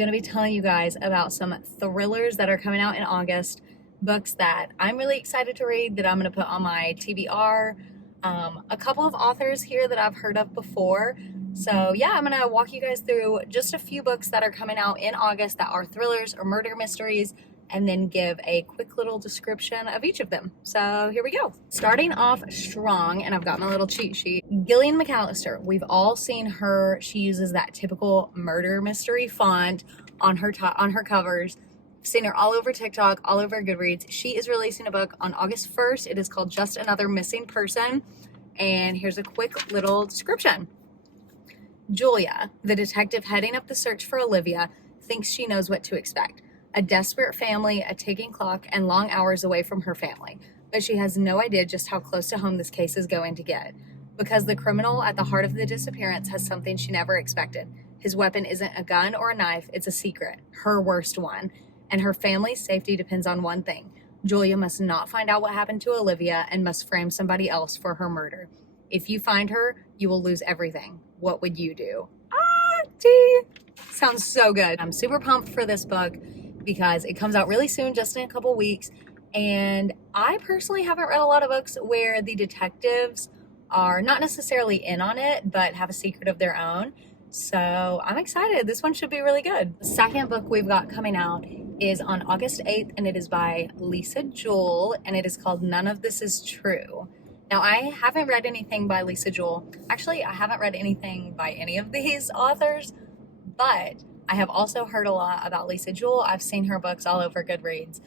going to be telling you guys about some thrillers that are coming out in August, books that I'm really excited to read that I'm going to put on my TBR. A couple of authors here that I've heard of before. So yeah, I'm going to walk you guys through just a few books that are coming out in August that are thrillers or murder mysteries, and then give a quick little description of each of them. So here we go. Starting off strong, and I've got my little cheat sheet. Gillian McAllister. We've all seen her. She uses that typical murder mystery font on her covers. I've seen her all over TikTok, all over GoodReads. She is releasing a book on August 1st. It is called Just Another Missing Person. And here's a quick little description. Julia, the detective heading up the search for Olivia, thinks she knows what to expect. A desperate family, a ticking clock, and long hours away from her family. But she has no idea just how close to home this case is going to get. Because the criminal at the heart of the disappearance has something she never expected. His weapon isn't a gun or a knife, it's a secret, her worst one. And her family's safety depends on one thing. Julia must not find out what happened to Olivia and must frame somebody else for her murder. If you find her, you will lose everything. What would you do? Sounds so good. I'm super pumped for this book because it comes out really soon, just in a couple weeks. And I personally haven't read a lot of books where the detectives are not necessarily in on it, but have a secret of their own. So I'm excited. This one should be really good. The second book we've got coming out is on August 8th, and it is by Lisa Jewell, and it is called None of This Is True. Now, I haven't read anything by Lisa Jewell. Actually, I haven't read anything by any of these authors, but I have also heard a lot about Lisa Jewell. I've seen her books all over GoodReads.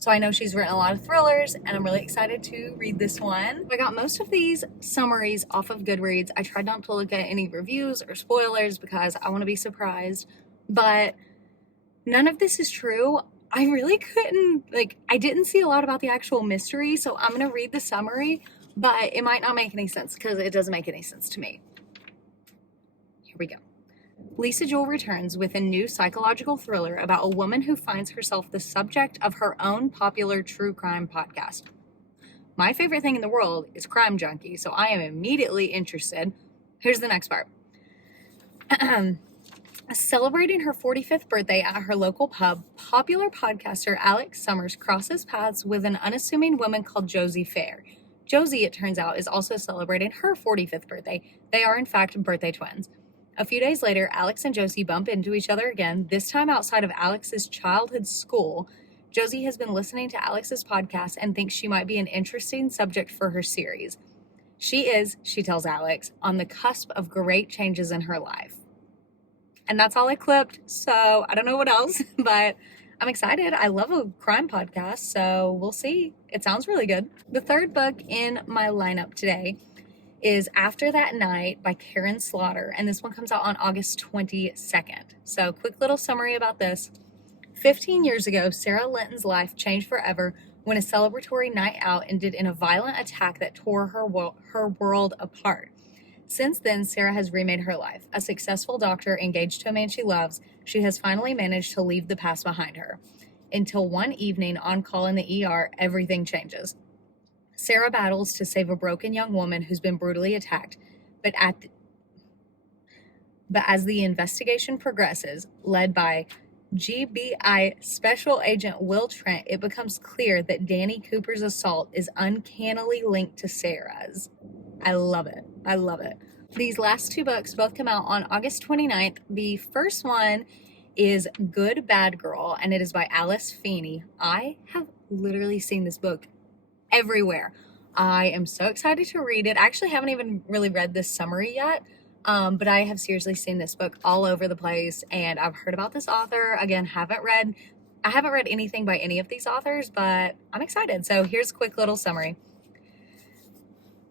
So I know she's written a lot of thrillers, and I'm really excited to read this one. I got most of these summaries off of GoodReads. I tried not to look at any reviews or spoilers because I want to be surprised, but None of This Is True. I really couldn't, I didn't see a lot about the actual mystery, so I'm going to read the summary, but it might not make any sense because it doesn't make any sense to me. Here we go. Lisa Jewell returns with a new psychological thriller about a woman who finds herself the subject of her own popular true crime podcast. My favorite thing in the world is Crime Junkie, so I am immediately interested. Here's the next part. Celebrating her 45th birthday at her local pub, popular podcaster Alex Summers crosses paths with an unassuming woman called Josie Fair. Josie, it turns out, is also celebrating her 45th birthday. They are, in fact, birthday twins. A few days later, Alex and Josie bump into each other again, this time outside of Alex's childhood school. Josie has been listening to Alex's podcast and thinks she might be an interesting subject for her series. She is, she tells Alex, on the cusp of great changes in her life. And that's all I clipped, so I don't know what else, but I'm excited. I love a crime podcast, so we'll see. It sounds really good. The third book in my lineup today is After That Night by Karen Slaughter, and this one comes out on August 22nd. So quick little summary about this. 15 years ago, Sarah Linton's life changed forever when a celebratory night out ended in a violent attack that tore her world apart. Since then, Sarah has remade her life. A successful doctor engaged to a man she loves, she has finally managed to leave the past behind her. Until one evening, on call in the ER, everything changes. Sarah battles to save a broken young woman who's been brutally attacked, but as the investigation progresses, led by GBI Special Agent Will Trent, it becomes clear that Danny Cooper's assault is uncannily linked to Sarah's. I love it. I love it. These last two books both come out on August 29th. The first one is Good Bad Girl, and it is by Alice Feeney. I have literally seen this book everywhere. I am so excited to read it. I actually haven't even really read this summary yet, but I have seriously seen this book all over the place, and I've heard about this author. Again, I haven't read anything by any of these authors, but I'm excited. So here's a quick little summary.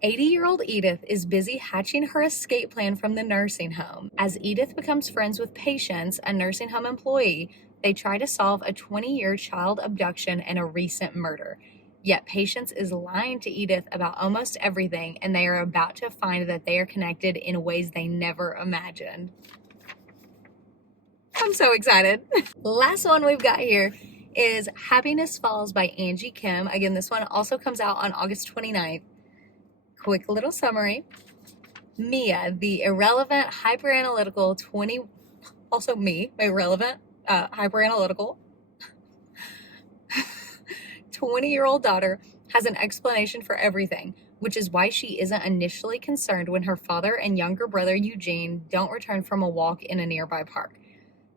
80-year-old Edith is busy hatching her escape plan from the nursing home. As Edith becomes friends with Patience, a nursing home employee, they try to solve a 20-year child abduction and a recent murder. Yet Patience is lying to Edith about almost everything, and they are about to find that they are connected in ways they never imagined. I'm so excited. The last one we've got here is Happiness Falls by Angie Kim. Again, this one also comes out on August 29th. Quick little summary. Mia, the irrelevant, hyper-analytical also me, irrelevant, hyper analytical, 20-year-old daughter has an explanation for everything, which is why she isn't initially concerned when her father and younger brother Eugene don't return from a walk in a nearby park.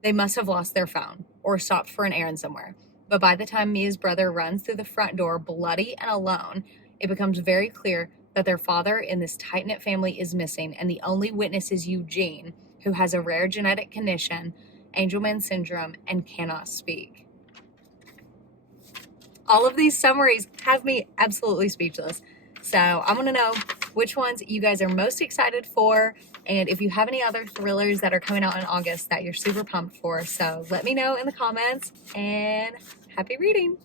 They must have lost their phone or stopped for an errand somewhere. But by the time Mia's brother runs through the front door bloody and alone, it becomes very clear that their father in this tight-knit family is missing, and the only witness is Eugene, who has a rare genetic condition, Angelman syndrome, and cannot speak. All of these summaries have me absolutely speechless. So I want to know which ones you guys are most excited for, and if you have any other thrillers that are coming out in August that you're super pumped for. So let me know in the comments, and happy reading!